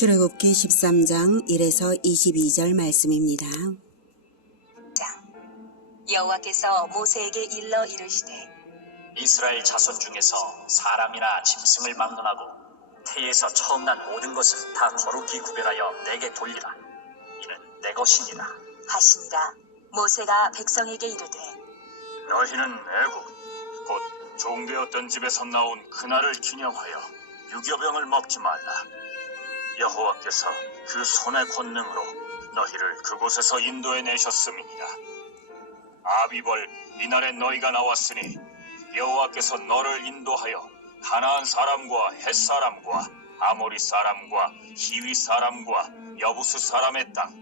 출애굽기 13장 1에서 22절 말씀입니다. 여호와께서 모세에게 일러 이르시되 이스라엘 자손 중에서 사람이나 짐승을 막론하고 태에서 처음 난 모든 것을 다 거룩히 구별하여 내게 돌리라. 이는 내 것이니라 하시니라. 모세가 백성에게 이르되 너희는 애굽 곧 종되었던 집에서 나온 그날을 기념하여 유교병을 먹지 말라. 여호와께서 그 손의 권능으로 너희를 그곳에서 인도해 내셨음이니라. 아비벌 이날에 너희가 나왔으니 여호와께서 너를 인도하여 가나안 사람과 헷 사람과 아모리 사람과 히위 사람과 여부수 사람의 땅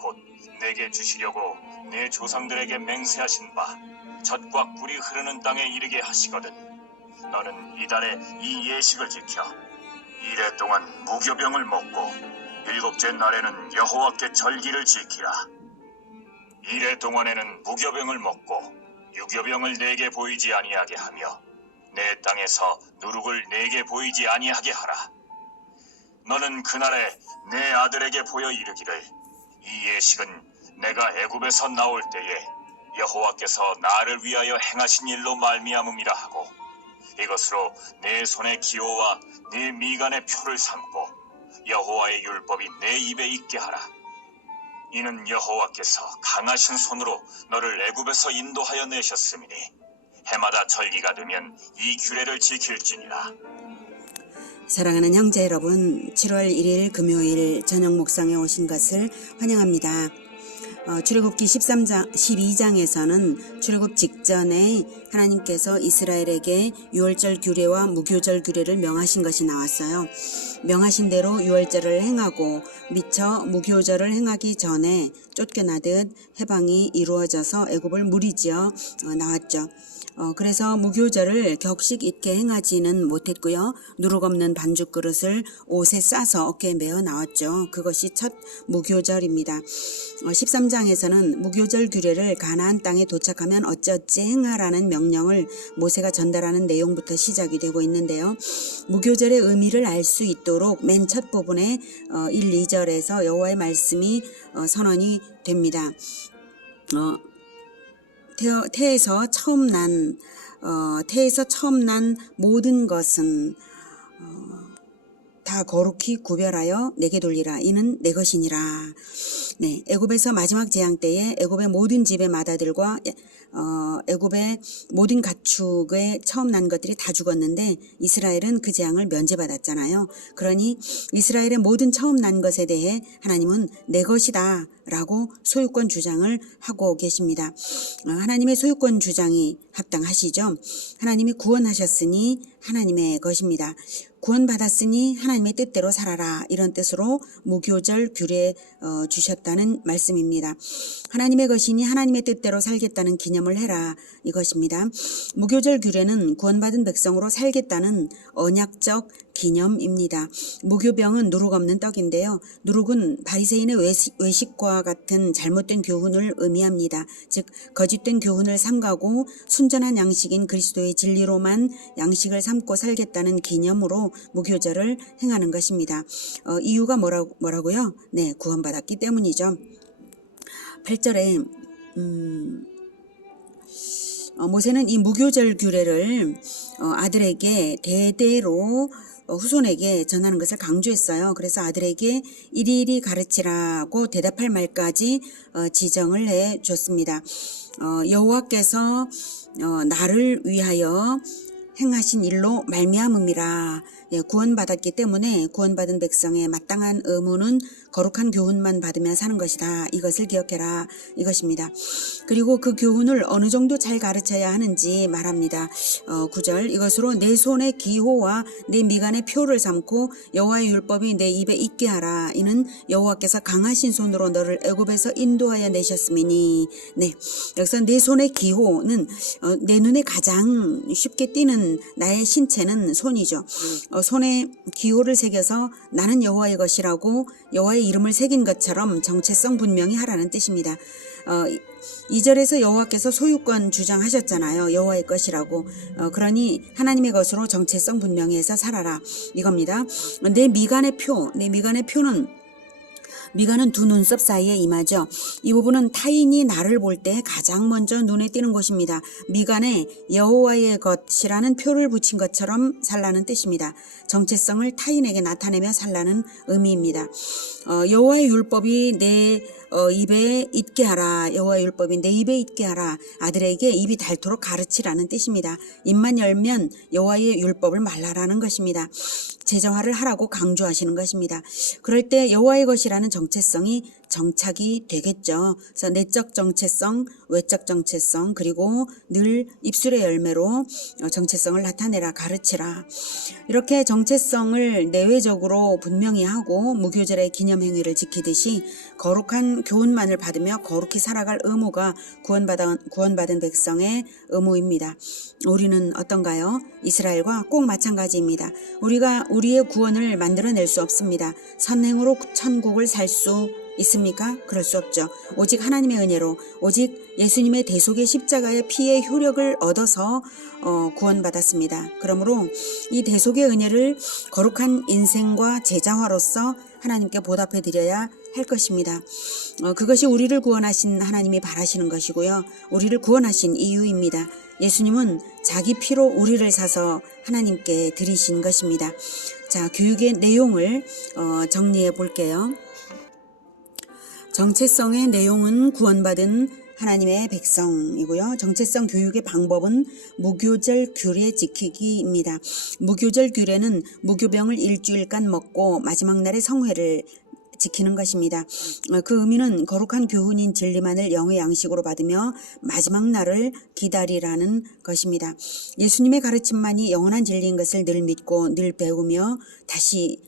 곧 내게 주시려고 내 조상들에게 맹세하신 바 젖과 꿀이 흐르는 땅에 이르게 하시거든. 너는 이달에 이 예식을 지켜 이래 동안 무교병을 먹고 일곱째 날에는 여호와께 절기를 지키라. 이래 동안에는 무교병을 먹고 유교병을 내게 보이지 아니하게 하며 내 땅에서 누룩을 내게 보이지 아니하게 하라. 너는 그날에 내 아들에게 보여 이르기를 이 예식은 내가 애굽에서 나올 때에 여호와께서 나를 위하여 행하신 일로 말미암음이라 하고 이것으로 내 손의 기호와 내 미간의 표를 삼고 여호와의 율법이 내 입에 있게 하라. 이는 여호와께서 강하신 손으로 너를 애굽에서 인도하여 내셨음이니 해마다 절기가 되면 이 규례를 지킬지니라. 사랑하는 형제 여러분, 7월 1일 금요일 저녁 묵상에 오신 것을 환영합니다. 출애굽기 12장에서는 출애굽 직전에 하나님께서 이스라엘에게 유월절 규례와 무교절 규례를 명하신 것이 나왔어요. 명하신 대로 유월절을 행하고 미처 무교절을 행하기 전에 쫓겨나듯 해방이 이루어져서 애굽을 무리지어 나왔죠. 그래서 무교절을 격식 있게 행하지는 못했고요. 누룩 없는 반죽 그릇을 옷에 싸서 어깨에 메어 나왔죠. 그것이 첫 무교절입니다. 13장에서는 무교절 규례를 가나안 땅에 도착하면 어찌어찌 행하라는 명령을 모세가 전달하는 내용부터 시작이 되고 있는데요. 무교절의 의미를 알 수 있도록 맨 첫 부분에 1, 2절에서 여호와의 말씀이 선언이 됩니다. 태에서 처음 난 모든 것은 다 거룩히 구별하여 내게 돌리라. 이는 내 것이니라. 네, 애굽에서 마지막 재앙 때에 애굽의 모든 집의 맏아들과 애굽의 모든 가축의 처음 난 것들이 다 죽었는데 이스라엘은 그 재앙을 면제받았잖아요. 그러니 이스라엘의 모든 처음 난 것에 대해 하나님은 내 것이다 라고 소유권 주장을 하고 계십니다. 하나님의 소유권 주장이 합당하시죠. 하나님이 구원하셨으니 하나님의 것입니다. 구원받았으니 하나님의 뜻대로 살아라. 이런 뜻으로 무교절 규례 주셨다는 말씀입니다. 하나님의 것이니 하나님의 뜻대로 살겠다는 기념을 해라. 이것입니다. 무교절 규례는 구원받은 백성으로 살겠다는 언약적 기념입니다. 무교병은 누룩 없는 떡인데요. 누룩은 바리새인의 외식과 같은 잘못된 교훈을 의미합니다. 즉 거짓된 교훈을 삼가고 순전한 양식인 그리스도의 진리로만 양식을 삼고 살겠다는 기념으로 무교절을 행하는 것입니다. 이유가 뭐라고요? 네, 구원받았기 때문이죠. 8절에 모세는 이 무교절 규례를 아들에게 대대로 후손에게 전하는 것을 강조했어요. 그래서 아들에게 일일이 가르치라고 대답할 말까지 지정을 해 줬습니다. 여호와께서 나를 위하여 행하신 일로 말미암음이라. 구원받았기 때문에 구원받은 백성의 마땅한 의무는 거룩한 교훈만 받으며 사는 것이다. 이것을 기억해라. 이것입니다. 그리고 그 교훈을 어느 정도 잘 가르쳐야 하는지 말합니다. 9절 이것으로 내 손의 기호와 내 미간의 표를 삼고 여호와의 율법이 내 입에 있게 하라. 이는 여호와께서 강하신 손으로 너를 애굽에서 인도하여 내셨음이니. 네, 여기서 내 손의 기호는 내 눈에 가장 쉽게 띄는 하는 나의 신체는 손이죠. 손에 기호를 새겨서 나는 여호와의 것이라고 여호와의 이름을 새긴 것처럼 정체성 분명히 하라는 뜻입니다. 2절에서 여호와께서 소유권 주장하셨잖아요. 여호와의 것이라고. 그러니 하나님의 것으로 정체성 분명히 해서 살아라 이겁니다. 내 미간의 표는 미간은 두 눈썹 사이에 임하죠. 이 부분은 타인이 나를 볼 때 가장 먼저 눈에 띄는 곳입니다. 미간에 여호와의 것이라는 표를 붙인 것처럼 살라는 뜻입니다. 정체성을 타인에게 나타내며 살라는 의미입니다. 여호와의 율법이 내 입에 있게 하라. 여호와의 율법이 내 입에 있게 하라. 아들에게 입이 닳도록 가르치라는 뜻입니다. 입만 열면 여호와의 율법을 말하라는 것입니다. 제자화를 하라고 강조하시는 것입니다. 그럴 때 여호와의 것이라는 정체성이 정착이 되겠죠. 그래서 내적 정체성, 외적 정체성, 그리고 늘 입술의 열매로 정체성을 나타내라, 가르치라. 이렇게 정체성을 내외적으로 분명히 하고 무교절의 기념행위를 지키듯이 거룩한 교훈만을 받으며 거룩히 살아갈 의무가 구원받은 백성의 의무입니다. 우리는 어떤가요? 이스라엘과 꼭 마찬가지입니다. 우리가 우리의 구원을 만들어낼 수 없습니다. 선행으로 천국을 살 수 있습니까? 그럴 수 없죠. 오직 하나님의 은혜로, 오직 예수님의 대속의 십자가의 피의 효력을 얻어서 구원받았습니다. 그러므로 이 대속의 은혜를 거룩한 인생과 제자화로서 하나님께 보답해 드려야 할 것입니다. 그것이 우리를 구원하신 하나님이 바라시는 것이고요. 우리를 구원하신 이유입니다. 예수님은 자기 피로 우리를 사서 하나님께 드리신 것입니다. 자, 교육의 내용을 정리해 볼게요. 정체성의 내용은 구원받은 하나님의 백성이고요. 정체성 교육의 방법은 무교절 규례 지키기입니다. 무교절 규례는 무교병을 일주일간 먹고 마지막 날에 성회를 지키는 것입니다. 그 의미는 거룩한 교훈인 진리만을 영의 양식으로 받으며 마지막 날을 기다리라는 것입니다. 예수님의 가르침만이 영원한 진리인 것을 늘 믿고 늘 배우며 다시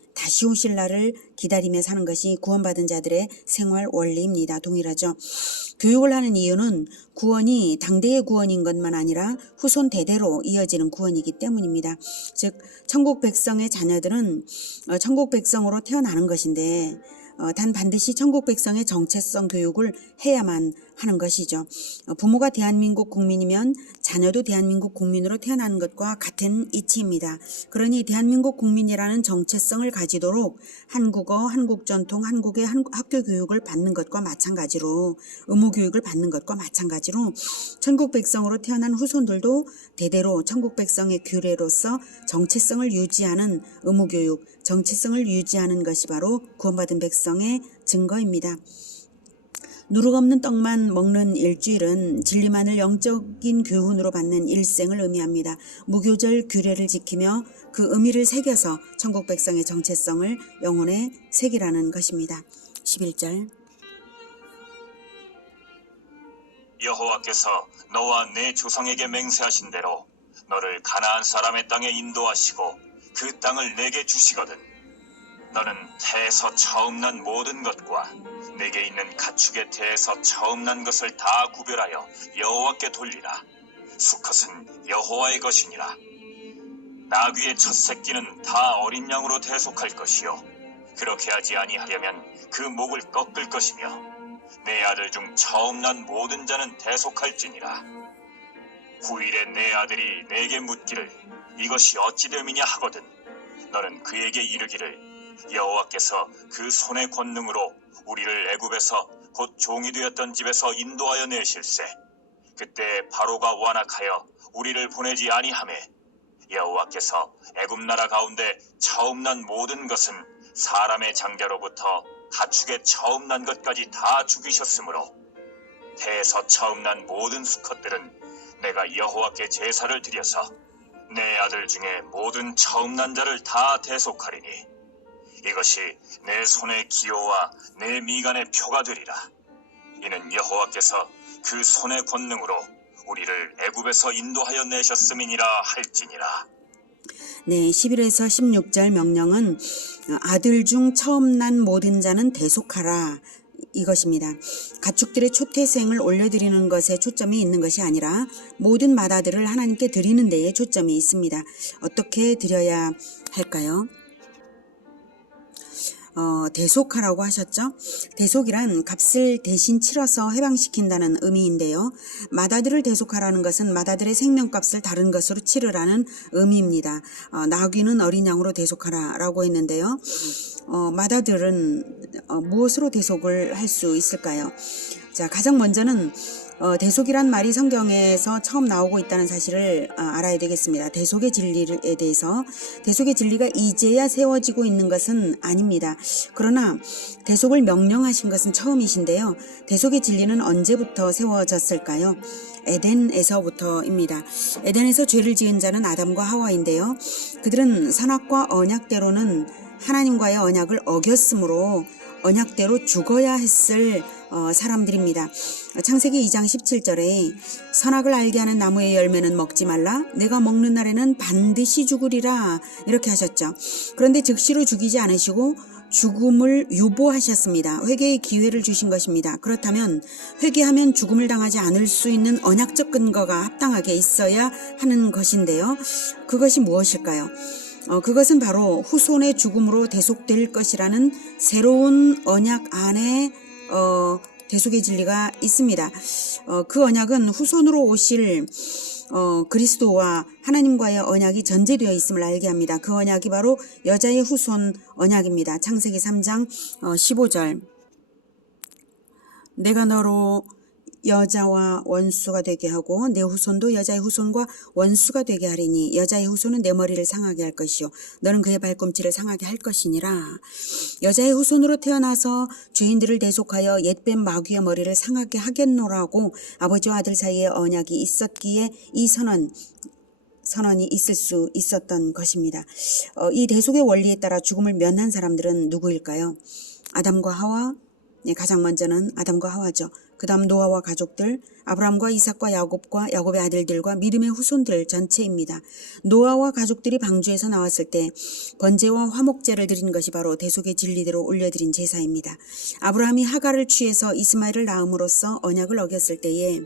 오실 날을 기다리며 사는 것이 구원받은 자들의 생활 원리입니다. 동일하죠. 교육을 하는 이유는 구원이 당대의 구원인 것만 아니라 후손 대대로 이어지는 구원이기 때문입니다. 즉 천국 백성의 자녀들은 천국 백성으로 태어나는 것인데 단 반드시 천국 백성의 정체성 교육을 해야만 하는 것이죠. 부모가 대한민국 국민이면 자녀도 대한민국 국민으로 태어나는 것과 같은 이치입니다. 그러니 대한민국 국민이라는 정체성을 가지도록 한국어, 한국전통, 한국의 학교 교육을 받는 것과 마찬가지로 의무 교육을 받는 것과 마찬가지로 천국 백성으로 태어난 후손들도 대대로 천국 백성의 규례로서 정체성을 유지하는 의무 교육, 정체성을 유지하는 것이 바로 구원받은 백성의 증거입니다. 누룩 없는 떡만 먹는 일주일은 진리만을 영적인 교훈으로 받는 일생을 의미합니다. 무교절 규례를 지키며 그 의미를 새겨서 천국 백성의 정체성을 영혼에 새기라는 것입니다. 11절 여호와께서 너와 내 조상에게 맹세하신 대로 너를 가나안 사람의 땅에 인도하시고 그 땅을 내게 주시거든 너는 태에서 처음 난 모든 것과 내게 있는 가축의 태에서 처음 난 것을 다 구별하여 여호와께 돌리라. 수컷은 여호와의 것이니라. 나귀의 첫 새끼는 다 어린 양으로 대속할 것이요 그렇게 하지 아니하려면 그 목을 꺾을 것이며 내 아들 중 처음 난 모든 자는 대속할지니라. 후일에 내 아들이 내게 묻기를 이것이 어찌 됨이냐 하거든 너는 그에게 이르기를 여호와께서 그 손의 권능으로 우리를 애굽에서 곧 종이 되었던 집에서 인도하여 내실세 그때 바로가 완악하여 우리를 보내지 아니하매 여호와께서 애굽 나라 가운데 처음 난 모든 것은 사람의 장자로부터 가축의 처음 난 것까지 다 죽이셨으므로 태에서 처음 난 모든 수컷들은 내가 여호와께 제사를 드려서 내 아들 중에 모든 처음 난 자를 다 대속하리니 이것이 내 손의 기호와 내 미간의 표가 되리라. 이는 여호와께서 그 손의 권능으로 우리를 애굽에서 인도하여 내셨음이니라 할지니라. 네, 11에서 16절 명령은 아들 중 처음 난 모든 자는 대속하라 이것입니다. 가축들의 초태생을 올려드리는 것에 초점이 있는 것이 아니라 모든 마다들을 하나님께 드리는 데에 초점이 있습니다. 어떻게 드려야 할까요? 대속하라고 하셨죠? 대속이란 값을 대신 치러서 해방시킨다는 의미인데요. 마다들을 대속하라는 것은 마다들의 생명값을 다른 것으로 치르라는 의미입니다. 나귀는 어린 양으로 대속하라라고 했는데요. 마다들은 무엇으로 대속을 할 수 있을까요? 자, 가장 먼저는 대속이란 말이 성경에서 처음 나오고 있다는 사실을 알아야 되겠습니다. 대속의 진리에 대해서 대속의 진리가 이제야 세워지고 있는 것은 아닙니다. 그러나 대속을 명령하신 것은 처음이신데요. 대속의 진리는 언제부터 세워졌을까요? 에덴에서부터입니다. 에덴에서 죄를 지은 자는 아담과 하와인데요. 그들은 선악과 언약대로는 하나님과의 언약을 어겼으므로 언약대로 죽어야 했을 사람들입니다. 창세기 2장 17절에 선악을 알게 하는 나무의 열매는 먹지 말라. 내가 먹는 날에는 반드시 죽으리라. 이렇게 하셨죠. 그런데 즉시로 죽이지 않으시고 죽음을 유보하셨습니다. 회개의 기회를 주신 것입니다. 그렇다면 회개하면 죽음을 당하지 않을 수 있는 언약적 근거가 합당하게 있어야 하는 것인데요. 그것이 무엇일까요? 그것은 바로 후손의 죽음으로 대속될 것이라는 새로운 언약 안에 대속의 진리가 있습니다. 그 언약은 후손으로 오실 그리스도와 하나님과의 언약이 전제되어 있음을 알게 합니다. 그 언약이 바로 여자의 후손 언약입니다. 창세기 3장 15절 내가 너로 여자와 원수가 되게 하고 내 후손도 여자의 후손과 원수가 되게 하리니 여자의 후손은 내 머리를 상하게 할 것이요 너는 그의 발꿈치를 상하게 할 것이니라. 여자의 후손으로 태어나서 죄인들을 대속하여 옛뱀 마귀의 머리를 상하게 하겠노라고 아버지와 아들 사이에 언약이 있었기에 이 선언이 있을 수 있었던 것입니다. 이 대속의 원리에 따라 죽음을 면한 사람들은 누구일까요? 아담과 하와, 가장 먼저는 아담과 하와죠. 그 다음 노아와 가족들, 아브라함과 이삭과 야곱의 아들들과 믿음의 후손들 전체입니다. 노아와 가족들이 방주에서 나왔을 때 번제와 화목제를 드린 것이 바로 대속의 진리대로 올려드린 제사입니다. 아브라함이 하갈을 취해서 이스마엘을 낳음으로써 언약을 어겼을 때에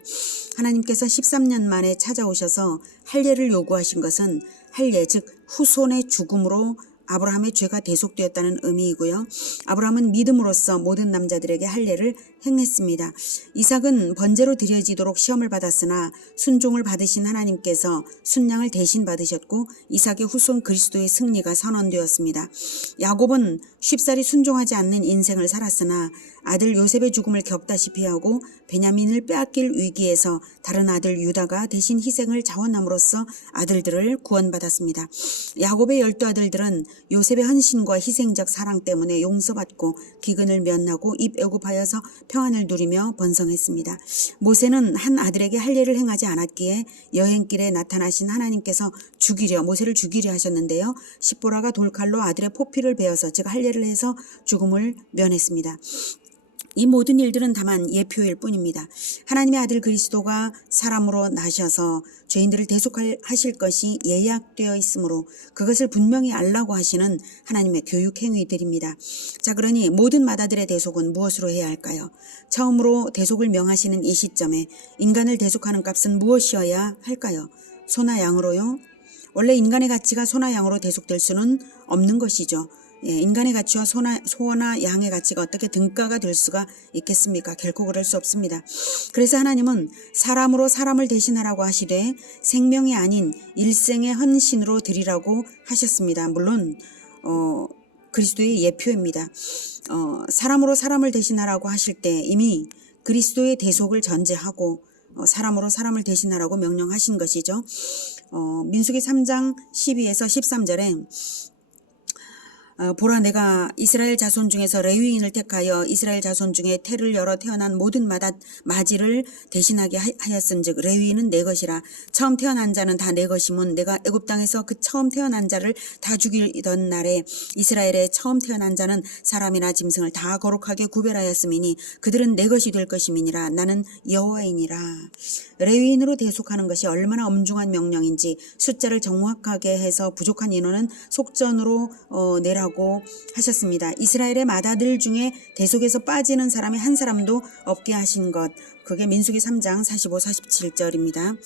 하나님께서 13년 만에 찾아오셔서 할례를 요구하신 것은 할례, 즉 후손의 죽음으로 아브라함의 죄가 대속되었다는 의미이고요. 아브라함은 믿음으로써 모든 남자들에게 할례를 행했습니다. 이삭은 번제로 드려지도록 시험을 받았으나 순종을 받으신 하나님께서 순양을 대신 받으셨고 이삭의 후손 그리스도의 승리가 선언되었습니다. 야곱은 쉽사리 순종하지 않는 인생을 살았으나 아들 요셉의 죽음을 격다시피 하고 베냐민을 빼앗길 위기에서 다른 아들 유다가 대신 희생을 자원함으로써 아들들을 구원받았습니다. 야곱의 12아들들은 요셉의 헌신과 희생적 사랑 때문에 용서받고 기근을 면하고 입 애굽하여서 평안을 누리며 번성했습니다. 모세는 한 아들에게 할례를 행하지 않았기에 여행길에 나타나신 하나님께서 모세를 죽이려 하셨는데요. 십보라가 돌칼로 아들의 포피를 베어서 즉 할례를 해서 죽음을 면했습니다. 이 모든 일들은 다만 예표일 뿐입니다. 하나님의 아들 그리스도가 사람으로 나셔서 죄인들을 대속하실 것이 예약되어 있으므로 그것을 분명히 알라고 하시는 하나님의 교육 행위들입니다. 자, 그러니 모든 마다들의 대속은 무엇으로 해야 할까요? 처음으로 대속을 명하시는 이 시점에 인간을 대속하는 값은 무엇이어야 할까요? 소나 양으로요? 원래 인간의 가치가 소나 양으로 대속될 수는 없는 것이죠. 인간의 가치와 소나 양의 가치가 어떻게 등가가 될 수가 있겠습니까? 결코 그럴 수 없습니다. 그래서 하나님은 사람으로 사람을 대신하라고 하시되 생명이 아닌 일생의 헌신으로 드리라고 하셨습니다. 물론 그리스도의 예표입니다. 사람으로 사람을 대신하라고 하실 때 이미 그리스도의 대속을 전제하고 사람으로 사람을 대신하라고 명령하신 것이죠. 민수기 3장 12에서 13절에 보라 내가 이스라엘 자손 중에서 레위인을 택하여 이스라엘 자손 중에 태를 열어 태어난 모든 마지를 대신하게 하였은즉 레위인은 내 것이라. 처음 태어난 자는 다 내 것이문 내가 애굽 땅에서 그 처음 태어난 자를 다 죽이던 날에 이스라엘의 처음 태어난 자는 사람이나 짐승을 다 거룩하게 구별하였음이니 그들은 내 것이 될 것임이니라. 나는 여호와이니라. 레위인으로 대속하는 것이 얼마나 엄중한 명령인지 숫자를 정확하게 해서 부족한 인원은 속전으로 내라고 하고 하셨습니다. 이스라엘의 맏아들 중에 대속에서 빠지는 사람이 한 사람도 없게 하신 것. 그게 민수기 3장 45, 47절입니다.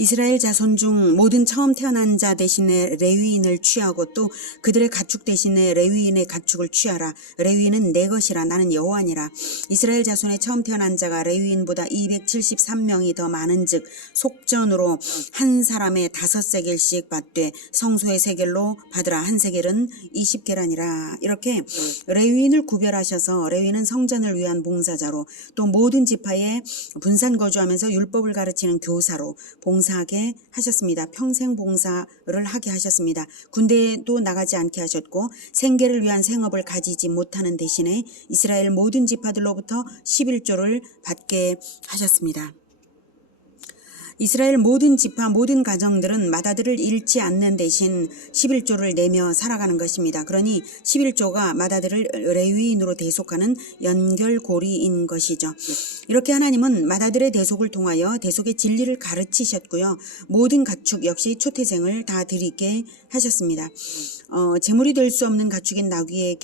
이스라엘 자손 중 모든 처음 태어난 자 대신에 레위인을 취하고 또 그들의 가축 대신에 레위인의 가축을 취하라. 레위인은 내 것이라. 나는 여호와니라. 이스라엘 자손의 처음 태어난 자가 레위인보다 273명이 더 많은즉 속전으로 한 사람에 5세겔씩 받되 성소의 세겔로 받으라. 한 세겔은 20계란이라. 이렇게 레위인을 구별하셔서 레위인은 성전을 위한 봉사자로 또 모든 지파에 분산 거주하면서 율법을 가르치는 교사로 봉사하게 하셨습니다. 평생 봉사를 하게 하셨습니다. 군대에도 나가지 않게 하셨고 생계를 위한 생업을 가지지 못하는 대신에 이스라엘 모든 지파들로부터 11조를 받게 하셨습니다. 이스라엘 모든 지파 모든 가정들은 맏아들을 잃지 않는 대신 11조를 내며 살아가는 것입니다. 그러니 11조가 맏아들을 레위인으로 대속하는 연결고리인 것이죠. 이렇게 하나님은 맏아들의 대속을 통하여 대속의 진리를 가르치셨고요. 모든 가축 역시 초태생을 다 드리게 하셨습니다. 제물이 될 수 없는 가축인 나귀의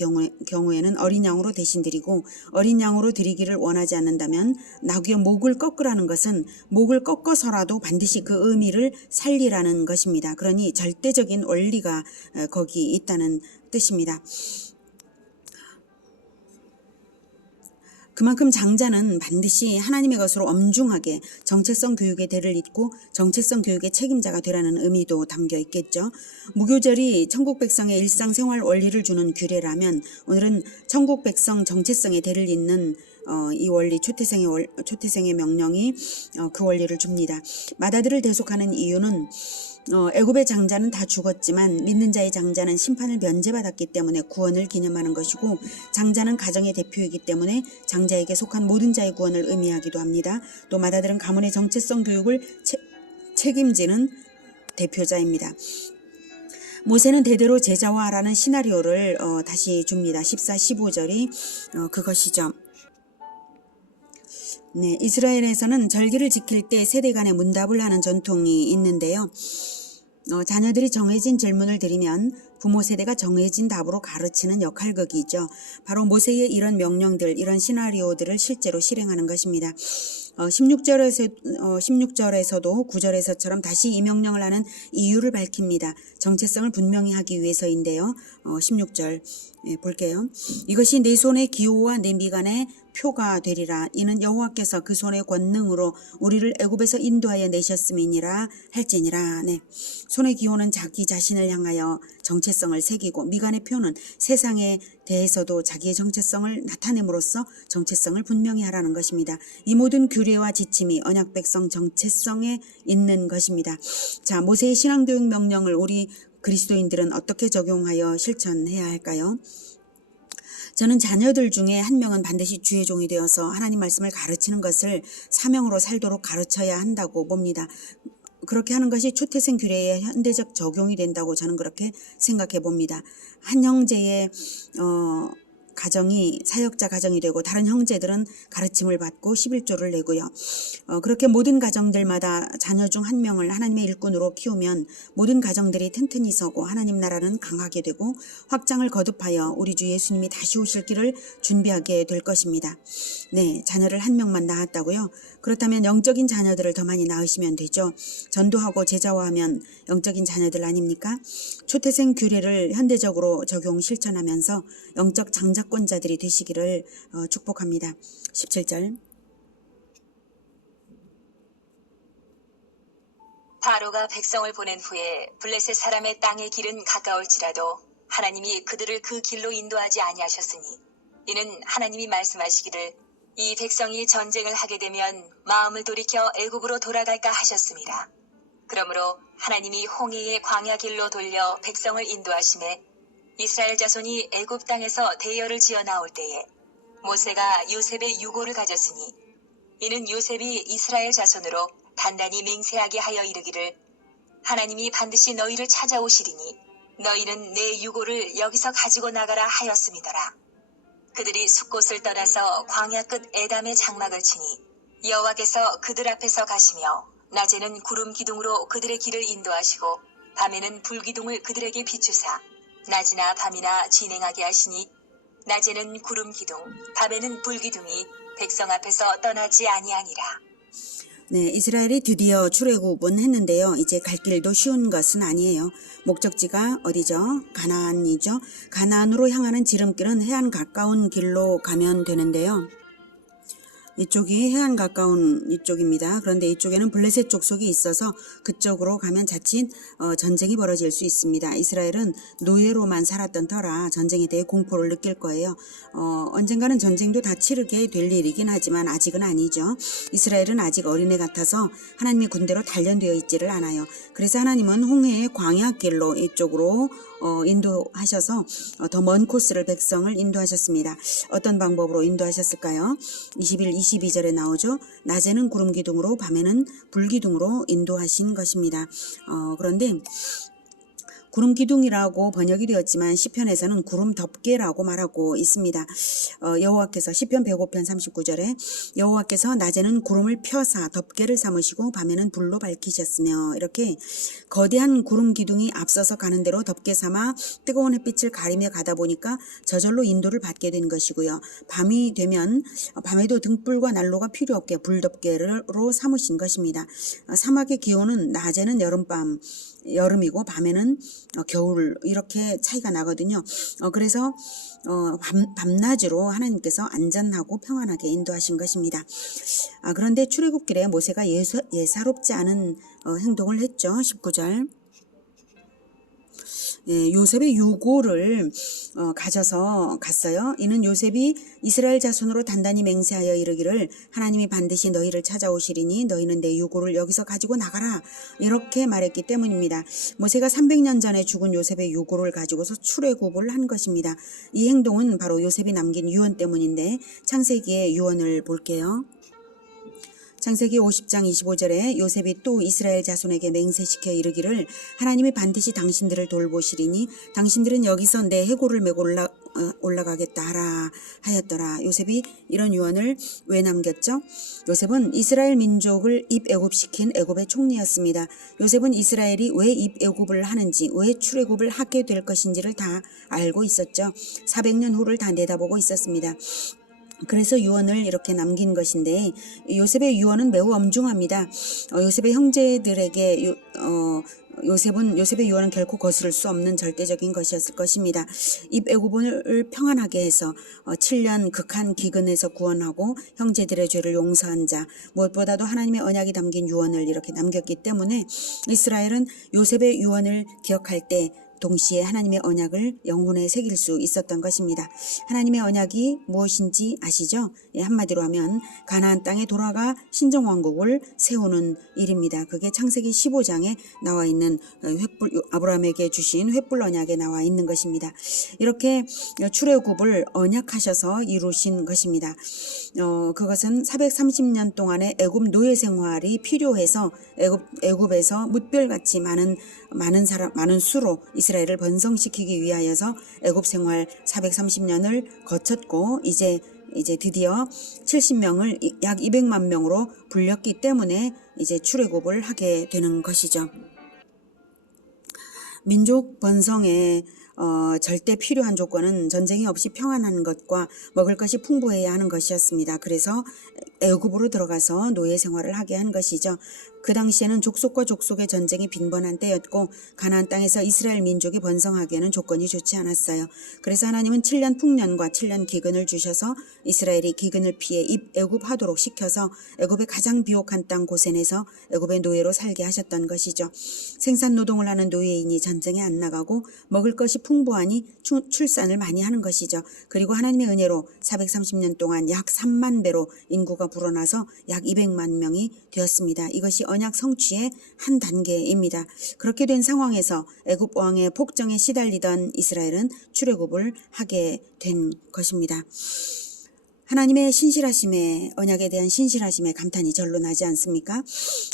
경우에는 어린 양으로 대신 드리고 어린 양으로 드리기를 원하지 않는다면 나귀의 목을 꺾으라는 것은 목을 꺾어서라도 반드시 그 의미를 살리라는 것입니다. 그러니 절대적인 원리가 거기 있다는 뜻입니다. 그만큼 장자는 반드시 하나님의 것으로 엄중하게 정체성 교육의 대를 잇고 정체성 교육의 책임자가 되라는 의미도 담겨 있겠죠. 무교절이 천국 백성의 일상생활 원리를 주는 규례라면 오늘은 천국 백성 정체성의 대를 잇는 이 원리 초태생의 명령이 그 원리를 줍니다. 맏아들을 대속하는 이유는 애굽의 장자는 다 죽었지만 믿는 자의 장자는 심판을 면제받았기 때문에 구원을 기념하는 것이고 장자는 가정의 대표이기 때문에 장자에게 속한 모든 자의 구원을 의미하기도 합니다. 또 맏아들은 가문의 정체성 교육을 책임지는 대표자입니다. 모세는 대대로 제자화하라는 시나리오를 다시 줍니다. 14, 15절이 그것이죠. 네, 이스라엘에서는 절기를 지킬 때 세대 간에 문답을 하는 전통이 있는데요. 자녀들이 정해진 질문을 드리면 부모 세대가 정해진 답으로 가르치는 역할극이죠. 바로 모세의 이런 명령들, 이런 시나리오들을 실제로 실행하는 것입니다. 16절에서도 9절에서처럼 다시 이 명령을 하는 이유를 밝힙니다. 정체성을 분명히 하기 위해서인데요. 16절 볼게요. 이것이 내 손의 기호와 내 미간의 표가 되리라. 이는 여호와께서 그 손의 권능으로 우리를 애굽에서 인도하여 내셨음이니라 할지니라. 네. 손의 기호는 자기 자신을 향하여 정체성을 새기고 미간의 표는 세상에 대해서도 자기의 정체성을 나타냄으로써 정체성을 분명히 하라는 것입니다. 이 모든 규례와 지침이 언약 백성 정체성에 있는 것입니다. 자, 모세의 신앙교육 명령을 우리 그리스도인들은 어떻게 적용하여 실천해야 할까요? 저는 자녀들 중에 한 명은 반드시 주의 종이 되어서 하나님 말씀을 가르치는 것을 사명으로 살도록 가르쳐야 한다고 봅니다. 그렇게 하는 것이 초태생 규례의 현대적 적용이 된다고 저는 그렇게 생각해 봅니다. 한 형제의 가정이 사역자 가정이 되고 다른 형제들은 가르침을 받고 11조를 내고요. 그렇게 모든 가정들마다 자녀 중 한 명을 하나님의 일꾼으로 키우면 모든 가정들이 튼튼히 서고 하나님 나라는 강하게 되고 확장을 거듭하여 우리 주 예수님이 다시 오실 길을 준비하게 될 것입니다. 네, 자녀를 한 명만 낳았다고요? 그렇다면 영적인 자녀들을 더 많이 낳으시면 되죠. 전도하고 제자화하면 영적인 자녀들 아닙니까? 초태생 규례를 현대적으로 적용 실천하면서 영적 장자권자들이 되시기를 축복합니다. 17절. 바로가 백성을 보낸 후에 블레셋 사람의 땅의 길은 가까울지라도 하나님이 그들을 그 길로 인도하지 아니하셨으니 이는 하나님이 말씀하시기를 이 백성이 전쟁을 하게 되면 마음을 돌이켜 애굽으로 돌아갈까 하셨습니다. 그러므로 하나님이 홍해의 광야 길로 돌려 백성을 인도하심에 이스라엘 자손이 애굽 땅에서 대열을 지어 나올 때에 모세가 요셉의 유고를 가졌으니 이는 요셉이 이스라엘 자손으로 단단히 맹세하게 하여 이르기를 하나님이 반드시 너희를 찾아오시리니 너희는 내 유고를 여기서 가지고 나가라 하였음이더라. 그들이 숫곳을 떠나서 광야 끝 에담의 장막을 치니 여호와께서 그들 앞에서 가시며 낮에는 구름 기둥으로 그들의 길을 인도하시고 밤에는 불 기둥을 그들에게 비추사 낮이나 밤이나 진행하게 하시니 낮에는 구름 기둥 밤에는 불 기둥이 백성 앞에서 떠나지 아니하니라. 네, 이스라엘이 드디어 출애굽은 했는데요. 이제 갈 길도 쉬운 것은 아니에요. 목적지가 어디죠? 가나안이죠. 가나안으로 향하는 지름길은 해안 가까운 길로 가면 되는데요. 이쪽이 해안 가까운 이쪽입니다. 그런데 이쪽에는 블레셋 족속이 있어서 그쪽으로 가면 자칫 전쟁이 벌어질 수 있습니다. 이스라엘은 노예로만 살았던 터라 전쟁에 대해 공포를 느낄 거예요. 언젠가는 전쟁도 다 치르게 될 일이긴 하지만 아직은 아니죠. 이스라엘은 아직 어린애 같아서 하나님의 군대로 단련되어 있지를 않아요. 그래서 하나님은 홍해의 광야길로 이쪽으로 인도하셔서 더 먼 코스를 백성을 인도하셨습니다. 어떤 방법으로 인도하셨을까요? 21, 22절에 나오죠. 낮에는 구름 기둥으로 밤에는 불 기둥으로 인도하신 것입니다. 그런데 구름 기둥이라고 번역이 되었지만 시편에서는 구름 덮개라고 말하고 있습니다. 여호와께서 시편 105편 39절에 여호와께서 낮에는 구름을 펴사 덮개를 삼으시고 밤에는 불로 밝히셨으며 이렇게 거대한 구름 기둥이 앞서서 가는 대로 덮개 삼아 뜨거운 햇빛을 가리며 가다 보니까 저절로 인도를 받게 된 것이고요. 밤이 되면 밤에도 등불과 난로가 필요 없게 불덮개로 삼으신 것입니다. 사막의 기온은 낮에는 여름이고 밤에는 겨울 이렇게 차이가 나거든요. 그래서 밤낮으로 하나님께서 안전하고 평안하게 인도하신 것입니다. 그런데 출애굽길에 모세가 예사롭지 않은 행동을 했죠. 19절. 요셉의 유고를 가져서 갔어요. 이는 요셉이 이스라엘 자손으로 단단히 맹세하여 이르기를 하나님이 반드시 너희를 찾아오시리니 너희는 내 유고를 여기서 가지고 나가라 이렇게 말했기 때문입니다. 모세가 300년 전에 죽은 요셉의 유고를 가지고서 출애굽을 한 것입니다. 이 행동은 바로 요셉이 남긴 유언 때문인데 창세기의 유언을 볼게요. 창세기 50장 25절에 요셉이 또 이스라엘 자손에게 맹세시켜 이르기를 하나님이 반드시 당신들을 돌보시리니 당신들은 여기서 내 해골을 메고 올라가겠다 하라 하였더라. 요셉이 이런 유언을 왜 남겼죠? 요셉은 이스라엘 민족을 입애굽시킨 애굽의 총리였습니다. 요셉은 이스라엘이 왜 입애굽을 하는지 왜 출애굽을 하게 될 것인지를 다 알고 있었죠. 400년 후를 다 내다보고 있었습니다. 그래서 유언을 이렇게 남긴 것인데 요셉의 유언은 매우 엄중합니다. 요셉의 형제들에게 요셉의 유언은 결코 거스를 수 없는 절대적인 것이었을 것입니다. 입애굽을 평안하게 해서 7년 극한 기근에서 구원하고 형제들의 죄를 용서한 자, 무엇보다도 하나님의 언약이 담긴 유언을 이렇게 남겼기 때문에 이스라엘은 요셉의 유언을 기억할 때 동시에 하나님의 언약을 영혼에 새길 수 있었던 것입니다. 하나님의 언약이 무엇인지 아시죠? 한마디로 하면 가나안 땅에 돌아가 신정왕국을 세우는 일입니다. 그게 창세기 15장에 나와 있는 아브라함에게 주신 횃불 언약에 나와 있는 것입니다. 이렇게 출애굽을 언약하셔서 이루신 것입니다. 그것은 430년 동안의 애굽 노예 생활이 필요해서 애굽에서 무별같이 많은 수로 이스라엘을 번성시키기 위하여서 애굽 생활 430년을 거쳤고 이제 드디어 70명을 약 200만 명으로 불렸기 때문에 이제 출애굽을 하게 되는 것이죠. 민족 번성에 절대 필요한 조건은 전쟁이 없이 평안한 것과 먹을 것이 풍부해야 하는 것이었습니다. 그래서 애굽으로 들어가서 노예 생활을 하게 한 것이죠. 그 당시에는 족속과 족속의 전쟁이 빈번한 때였고 가나안 땅에서 이스라엘 민족이 번성하기에는 조건이 좋지 않았어요. 그래서 하나님은 7년 풍년과 7년 기근을 주셔서 이스라엘이 기근을 피해 입애굽하도록 시켜서 애굽의 가장 비옥한 땅 고센에서 애굽의 노예로 살게 하셨던 것이죠. 생산노동을 하는 노예인이 전쟁에 안 나가고 먹을 것이 풍부하니 출산을 많이 하는 것이죠. 그리고 하나님의 은혜로 430년 동안 약 3만 배로 인구가 불어나서 약 200만 명이 되었습니다. 이것이 언약 성취의 한 단계입니다. 그렇게 된 상황에서 애굽 왕의 폭정에 시달리던 이스라엘은 출애굽을 하게 된 것입니다. 하나님의 신실하심에, 언약에 대한 신실하심에 감탄이 절로 나지 않습니까?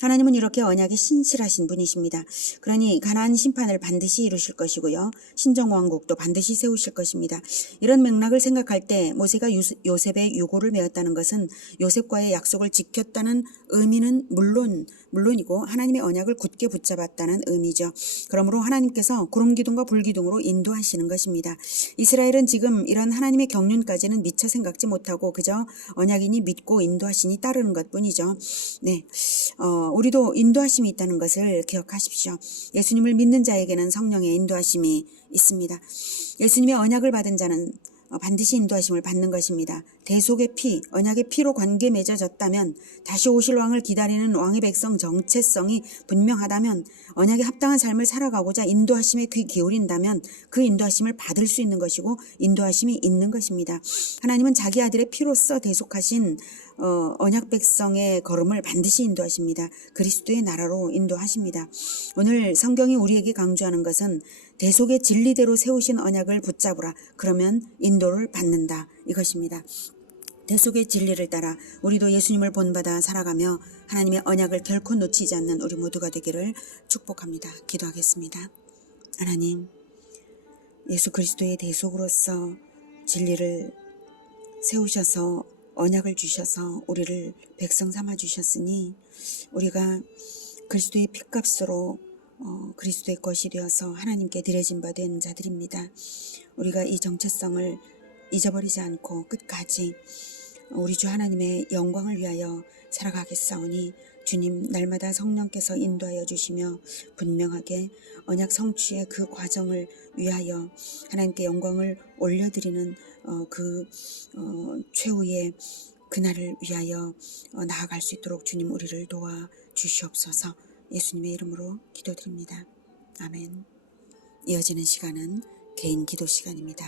하나님은 이렇게 언약에 신실하신 분이십니다. 그러니 가나안 심판을 반드시 이루실 것이고요. 신정왕국도 반드시 세우실 것입니다. 이런 맥락을 생각할 때 모세가 요셉의 유고를 메었다는 것은 요셉과의 약속을 지켰다는 의미는 물론이고 하나님의 언약을 굳게 붙잡았다는 의미죠. 그러므로 하나님께서 구름기둥과 불기둥으로 인도하시는 것입니다. 이스라엘은 지금 이런 하나님의 경륜까지는 미처 생각지 못하고 그저 언약이니 믿고 인도하시니 따르는 것뿐이죠. 네, 우리도 인도하심이 있다는 것을 기억하십시오. 예수님을 믿는 자에게는 성령의 인도하심이 있습니다. 예수님의 언약을 받은 자는 반드시 인도하심을 받는 것입니다. 대속의 피, 언약의 피로 관계 맺어졌다면, 다시 오실 왕을 기다리는 왕의 백성 정체성이 분명하다면, 언약에 합당한 삶을 살아가고자 인도하심에 귀 기울인다면 그 인도하심을 받을 수 있는 것이고 인도하심이 있는 것입니다. 하나님은 자기 아들의 피로써 대속하신 언약 백성의 걸음을 반드시 인도하십니다. 그리스도의 나라로 인도하십니다. 오늘 성경이 우리에게 강조하는 것은 대속의 진리대로 세우신 언약을 붙잡으라. 그러면 인도를 받는다. 이것입니다. 대속의 진리를 따라 우리도 예수님을 본받아 살아가며 하나님의 언약을 결코 놓치지 않는 우리 모두가 되기를 축복합니다. 기도하겠습니다. 하나님, 예수 그리스도의 대속으로서 진리를 세우셔서 언약을 주셔서 우리를 백성 삼아 주셨으니 우리가 그리스도의 피값으로 그리스도의 것이 되어서 하나님께 드려진 바 된 자들입니다. 우리가 이 정체성을 잊어버리지 않고 끝까지 우리 주 하나님의 영광을 위하여 살아가겠사오니 주님 날마다 성령께서 인도하여 주시며 분명하게 언약 성취의 그 과정을 위하여 하나님께 영광을 올려드리는 그 최후의 그날을 위하여 나아갈 수 있도록 주님 우리를 도와 주시옵소서. 예수님의 이름으로 기도드립니다. 아멘. 이어지는 시간은 개인 기도 시간입니다.